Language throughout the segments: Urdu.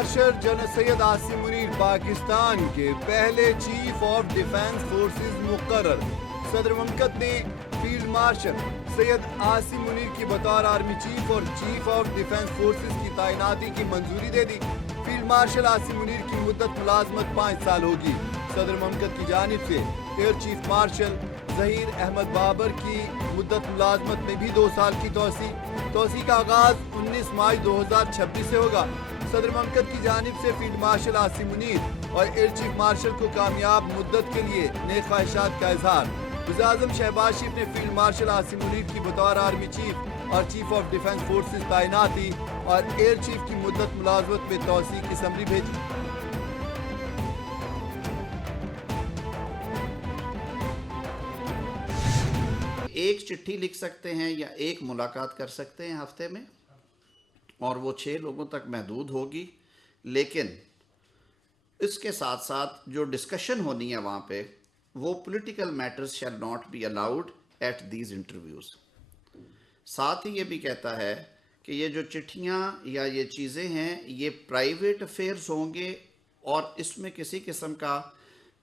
مارشل جنرل سید عاصم منیر پاکستان کے پہلے چیف آف ڈیفنس فورسز مقرر۔ صدر مملکت نے فیلڈ مارشل سید عاصم منیر کی بطور آرمی چیف اور چیف آف ڈیفنس فورسز کی تعیناتی کی منظوری دے دی۔ فیلڈ مارشل عاصم منیر کی مدت ملازمت 5 سال ہوگی۔ صدر مملکت کی جانب سے air chief marshal Zaheer Ahmed Babar کی مدت ملازمت میں بھی 2 سال کی توسیع کا آغاز 19 مارچ 2026 سے ہوگا۔ صدر مملکت کی جانب سے فیلڈ مارشل عاصم منیر اور ایئر چیف مارشل کو کامیاب مدت کے لیے نیک خواہشات کا اظہار۔ وزیر اعظم شہباز شریف نے فیلڈ مارشل عاصم منیر کی بطور آرمی چیف اور چیف آف ڈیفنس فورسز تعیناتی اور ایئر چیف کی مدت ملازمت میں توسیع کی سمری بھیجی۔ ایک چٹھی لکھ سکتے ہیں یا ایک ملاقات کر سکتے ہیں ہفتے میں، اور وہ 6 لوگوں تک محدود ہوگی، لیکن اس کے ساتھ ساتھ جو ڈسکشن ہونی ہے وہاں پہ وہ political matters shall not be allowed at these interviews. ساتھ ہی یہ بھی کہتا ہے کہ یہ جو چٹھیاں یا یہ چیزیں ہیں یہ پرائیویٹ افیئرز ہوں گے، اور اس میں کسی قسم کا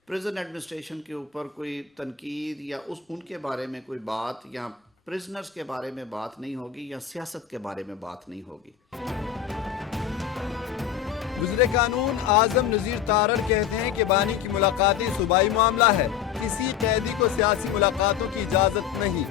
پریزن ایڈمنسٹریشن کے اوپر کوئی تنقید یا ان کے بارے میں کوئی بات یا پریزنرز کے بارے میں بات نہیں ہوگی یا سیاست کے بارے میں بات نہیں ہوگی۔ وزیر قانون اعظم نذیر تارڑ کہتے ہیں کہ بانی کی ملاقاتیں صوبائی معاملہ ہے، کسی قیدی کو سیاسی ملاقاتوں کی اجازت نہیں۔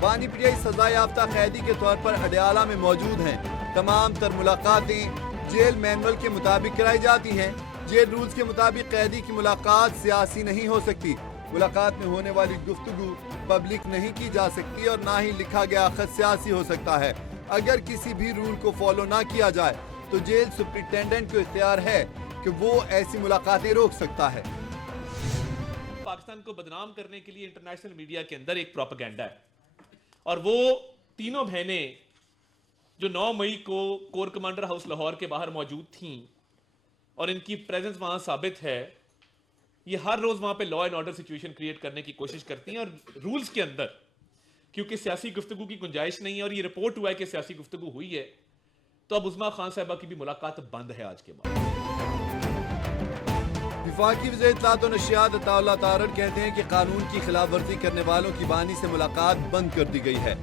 بانی پی ٹی آئی سزا یافتہ قیدی کے طور پر اڈیالہ میں موجود ہیں۔ تمام تر ملاقاتیں جیل مینول کے مطابق کرائی جاتی ہیں۔ جیل رولز کے مطابق قیدی کی ملاقات سیاسی نہیں ہو سکتی۔ ملاقات میں ہونے والی گفتگو پبلک نہیں کی جا سکتی اور نہ ہی لکھا گیا خط سیاسی ہو سکتا ہے۔ اگر کسی بھی رول کو فالو نہ کیا جائے تو جیل سپرنٹینڈنٹ کو اختیار ہے کہ وہ ایسی ملاقاتیں روک سکتا ہے۔ پاکستان کو بدنام کرنے کے لیے انٹرنیشنل میڈیا کے اندر ایک پروپیگنڈا ہے، اور وہ تینوں بہنیں جو 9 مئی کو کور کمانڈر ہاؤس لاہور کے باہر موجود تھیں اور ان کی پریزنس وہاں ثابت ہے، یہ ہر روز وہاں پہ law and order situation create کرنے کی کوشش کرتی ہیں، اور رولز کے اندر کیونکہ سیاسی گفتگو کی گنجائش نہیں ہے اور یہ رپورٹ ہوا ہے کہ سیاسی گفتگو ہوئی ہے، تو اب عظمیٰ خان صاحبہ کی بھی ملاقات بند ہے آج کے بعد۔ وفاقی وزیر اطلاعات و نشریات عطا اللہ تارڑ کہتے ہیں کہ قانون کی خلاف ورزی کرنے والوں کی بانی سے ملاقات بند کر دی گئی ہے۔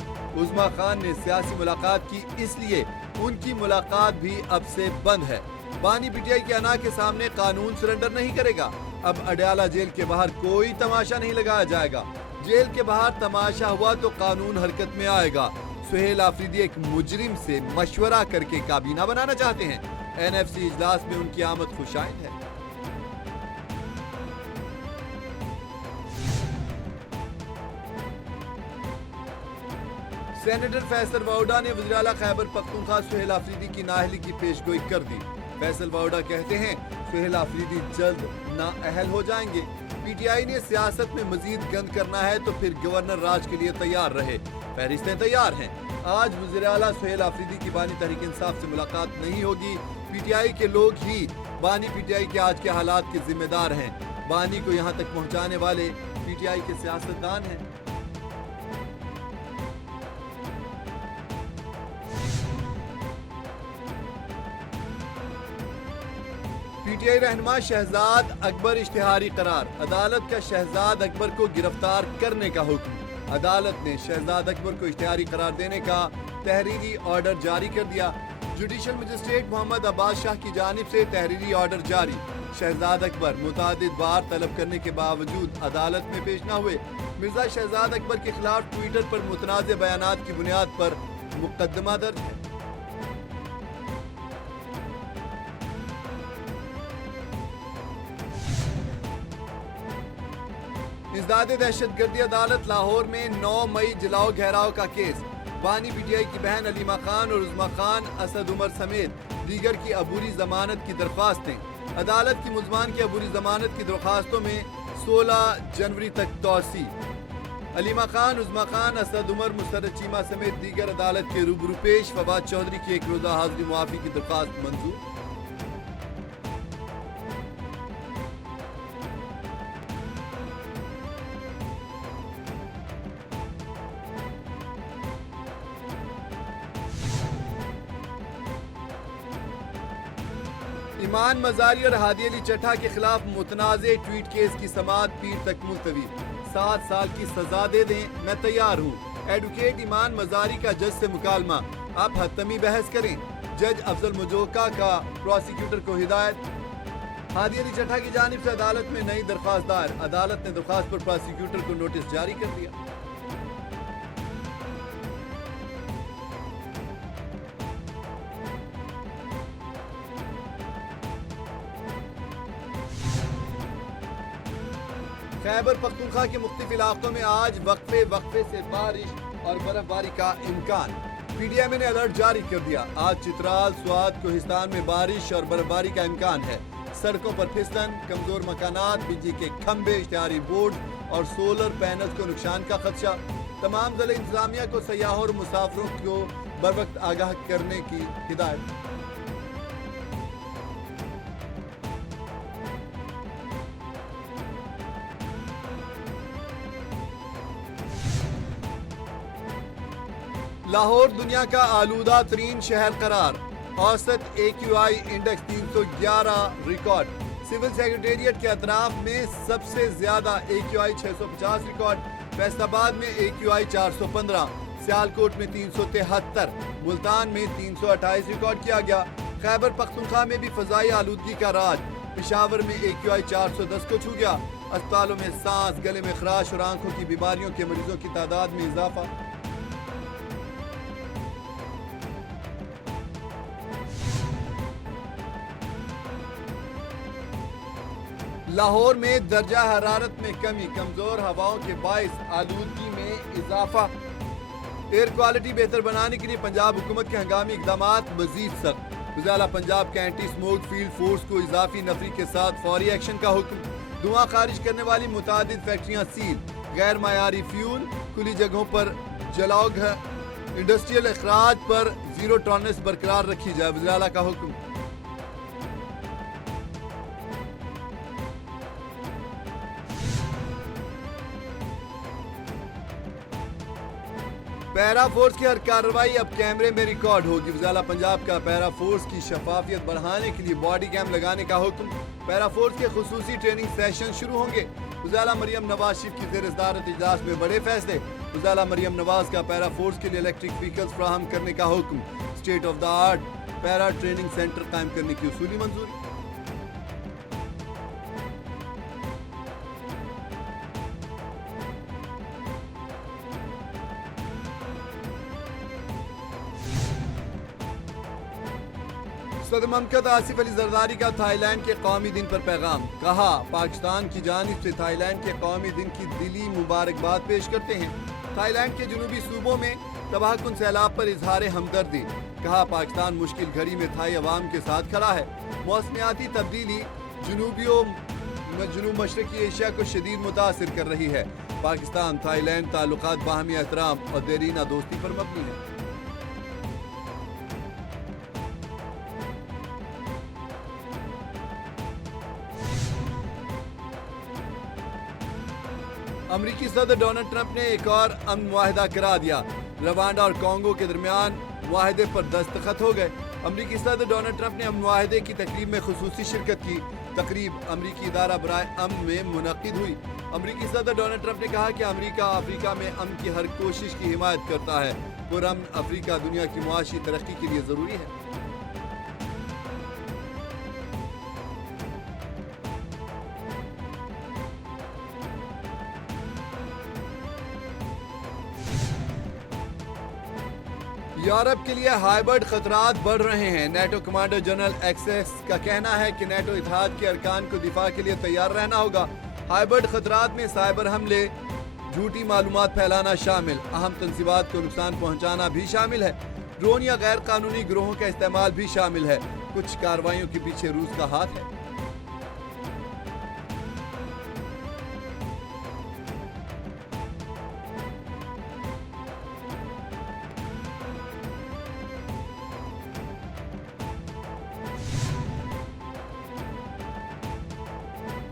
عظمیٰ خان نے سیاسی ملاقات کی، اس لیے ان کی ملاقات بھی اب سے بند ہے۔ بانی پی ٹی آئی کے انا کے سامنے قانون سرنڈر نہیں کرے گا۔ اب اڈیالہ جیل کے باہر کوئی تماشا نہیں لگایا جائے گا۔ جیل کے باہر تماشا ہوا تو قانون حرکت میں آئے گا۔ سہیل آفریدی ایک مجرم سے مشورہ کر کے کابینہ بنانا چاہتے ہیں۔ این ایف سی اجلاس میں ان کی آمد خوشائند ہے۔ سینیٹر فیصل واؤڈا نے وزیر اعلیٰ خیبر پختونخوا سہیل آفریدی کی نااہلی کی پیشگوئی کر دی۔ فیصل واؤڈا کہتے ہیں سہیل آفریدی جلد نااہل ہو جائیں گے۔ پی ٹی آئی نے سیاست میں مزید گند کرنا ہے تو پھر گورنر راج کے لیے تیار رہے، فہرستیں تیار ہیں۔ آج وزیر اعلیٰ سہیل آفریدی کی بانی تحریک انصاف سے ملاقات نہیں ہوگی۔ پی ٹی آئی کے لوگ ہی بانی پی ٹی آئی کے آج کے حالات کے ذمہ دار ہیں۔ بانی کو یہاں تک پہنچانے والے پی ٹی آئی کے سیاستدان ہیں۔ پی ٹی آئی رہنما شہزاد اکبر اشتہاری قرار، عدالت کا شہزاد اکبر کو گرفتار کرنے کا حکم۔ عدالت نے شہزاد اکبر کو اشتہاری قرار دینے کا تحریری آرڈر جاری کر دیا۔ جوڈیشل مجسٹریٹ محمد عباس شاہ کی جانب سے تحریری آرڈر جاری۔ شہزاد اکبر متعدد بار طلب کرنے کے باوجود عدالت میں پیش نہ ہوئے۔ مرزا شہزاد اکبر کے خلاف ٹویٹر پر متنازع بیانات کی بنیاد پر مقدمہ درج ہے۔ ازداد دہشت گردی عدالت لاہور میں 9 مئی جلاؤ گھیراؤ کا کیس۔ بانی پی ٹی آئی کی بہن علیمہ خان اور عظمیٰ خان اسد عمر سمیت دیگر کی عبوری ضمانت کی درخواستیں۔ عدالت کی ملزمان کی عبوری ضمانت کی درخواستوں میں 16 جنوری تک توسیع۔ علیمہ خان، عظمیٰ خان، اسد عمر، مسرت چیمہ سمیت دیگر عدالت کے روبرو پیش۔ فواد چودھری کی 1 روزہ حاضری معافی کی درخواست منظور۔ ایمان مزاری اور ہادی علی چٹھا کے خلاف متنازع ٹویٹ کیس کی سماعت پیر تک ملتوی 7 سال کی سزا دے دیں میں تیار ہوں ایڈوکیٹ ایمان مزاری کا جج سے مکالمہ آپ حتمی بحث کریں جج افضل مجوکا کا پروسیکیوٹر کو ہدایت ہادی علی چٹھا کی جانب سے عدالت میں نئی درخواست دائر عدالت نے درخواست پر پروسیکیوٹر کو نوٹس جاری کر دیا خیبر پختونخوا کے مختلف علاقوں میں آج وقفے سے بارش اور برف باری کا امکان پی ڈی ایم نے الرٹ جاری کر دیا آج چترال سوات کوہستان میں بارش اور برف باری کا امکان ہے سڑکوں پر پھسلن کمزور مکانات بجلی کے کھمبے اشتہاری بورڈ اور سولر پینلز کو نقصان کا خدشہ تمام ضلع انتظامیہ کو سیاحوں اور مسافروں کو بروقت آگاہ کرنے کی ہدایت لاہور دنیا کا آلودہ ترین شہر قرار اوسط AQI index 311 record civil secretariat کے اطراف میں سب سے زیادہ AQI 650 ریکارڈ فیصل آباد میں AQI 415 سیالکوٹ میں 373 ملتان میں 328 ریکارڈ کیا گیا خیبر پختونخوا میں بھی فضائی آلودگی کا راج پشاور میں AQI 410 کو چھو گیا اسپتالوں میں سانس گلے میں خراش اور آنکھوں کی بیماریوں کے مریضوں کی تعداد میں اضافہ لاہور میں درجہ حرارت میں کمی کمزور ہواؤں کے باعث آلودگی میں اضافہ ایئر کوالٹی بہتر بنانے کے لیے پنجاب حکومت کے ہنگامی اقدامات مزید سخت وزارت پنجاب کے اینٹی سموک فیلڈ فورس کو اضافی نفری کے ساتھ فوری ایکشن کا حکم دھواں خارج کرنے والی متعدد فیکٹریاں سیل غیر معیاری فیول کھلی جگہوں پر جلاؤ گھر انڈسٹریل اخراج پر زیرو ٹالرنس برقرار رکھی جائے وزارت کا حکم پیرا فورس کی ہر کارروائی اب کیمرے میں ریکارڈ ہوگی وزارت پنجاب کا پیرا فورس کی شفافیت بڑھانے کے لیے باڈی کیم لگانے کا حکم پیرا فورس کے خصوصی ٹریننگ سیشن شروع ہوں گے وزارت مریم نواز شریف کی زیر صدارت اجلاس میں بڑے فیصلے وزارت مریم نواز کا پیرا فورس کے لیے الیکٹرک وہیکلز فراہم کرنے کا حکم state of the art para training centre قائم کرنے کی اصولی منظوری صدر مملکت آصف علی زرداری کا تھائی لینڈ کے قومی دن پر پیغام کہا پاکستان کی جانب سے تھائی لینڈ کے قومی دن کی دلی مبارکباد پیش کرتے ہیں تھائی لینڈ کے جنوبی صوبوں میں تباہ کن سیلاب پر اظہار ہمدردی کہا پاکستان مشکل گھڑی میں تھائی عوام کے ساتھ کھڑا ہے موسمیاتی تبدیلی جنوب مشرقی ایشیا کو شدید متاثر کر رہی ہے پاکستان تھائی لینڈ تعلقات باہمی احترام اور دیرینہ دوستی پر مبنی ہے امریکی صدر ڈونلڈ ٹرمپ نے ایک اور امن معاہدہ کرا دیا روانڈا اور کانگو کے درمیان معاہدے پر دستخط ہو گئے امریکی صدر ڈونلڈ ٹرمپ نے امن معاہدے کی تقریب میں خصوصی شرکت کی تقریب امریکی ادارہ برائے امن میں منعقد ہوئی امریکی صدر ڈونلڈ ٹرمپ نے کہا کہ امریکہ افریقہ میں امن کی ہر کوشش کی حمایت کرتا ہے پرامن افریقہ دنیا کی معاشی ترقی کے لیے ضروری ہے یورپ کے لیے ہائبرڈ خطرات بڑھ رہے ہیں نیٹو کمانڈر جنرل ایکسس کا کہنا ہے کہ نیٹو اتحاد کے ارکان کو دفاع کے لیے تیار رہنا ہوگا ہائبرڈ خطرات میں سائبر حملے جھوٹی معلومات پھیلانا شامل اہم تنصیبات کو نقصان پہنچانا بھی شامل ہے ڈرون یا غیر قانونی گروہوں کا استعمال بھی شامل ہے کچھ کارروائیوں کے پیچھے روس کا ہاتھ ہے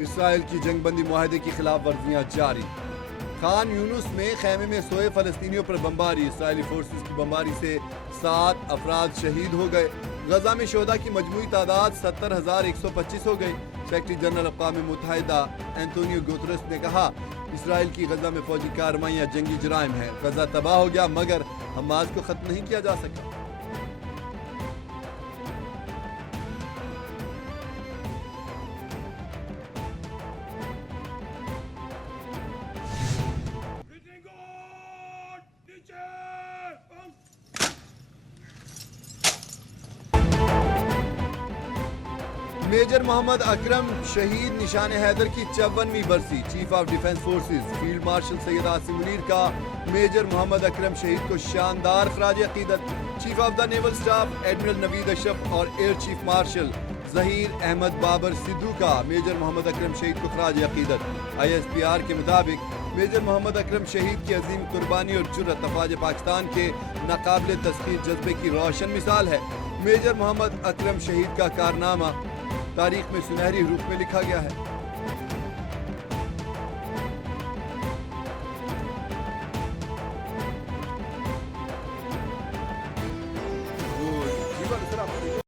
اسرائیل کی جنگ بندی معاہدے کی خلاف ورزیاں جاری خان یونس میں خیمے میں سوئے فلسطینیوں پر بمباری اسرائیلی فورسز کی بمباری سے 7 افراد شہید ہو گئے غزہ میں شہداء کی مجموعی تعداد 70,125 ہو گئی۔ سیکرٹری جنرل اقوام متحدہ اینٹونیو گوتریس نے کہا اسرائیل کی غزہ میں فوجی کارروائیاں جنگی جرائم ہیں۔ غزہ تباہ ہو گیا مگر حماس کو ختم نہیں کیا جا سکا۔ میجر محمد اکرم شہید نشان حیدر کی 54ویں برسی۔ Chief of defence forces field marshal Syed Asim Munir کا میجر محمد اکرم شہید کو شاندار خراج عقیدت۔ Chief of the naval staff admiral Naveed Ashraf اور air chief marshal Zaheer Ahmed Babar Sidhu کا میجر محمد اکرم شہید کو خراج عقیدت۔ ISPR کے مطابق میجر محمد اکرم شہید کی عظیم قربانی اور جرأت افواج پاکستان کے ناقابل تسخیر جذبے کی روشن مثال ہے۔ میجر محمد اکرم شہید کا کارنامہ تاریخ میں سنہری حروف میں لکھا گیا ہے۔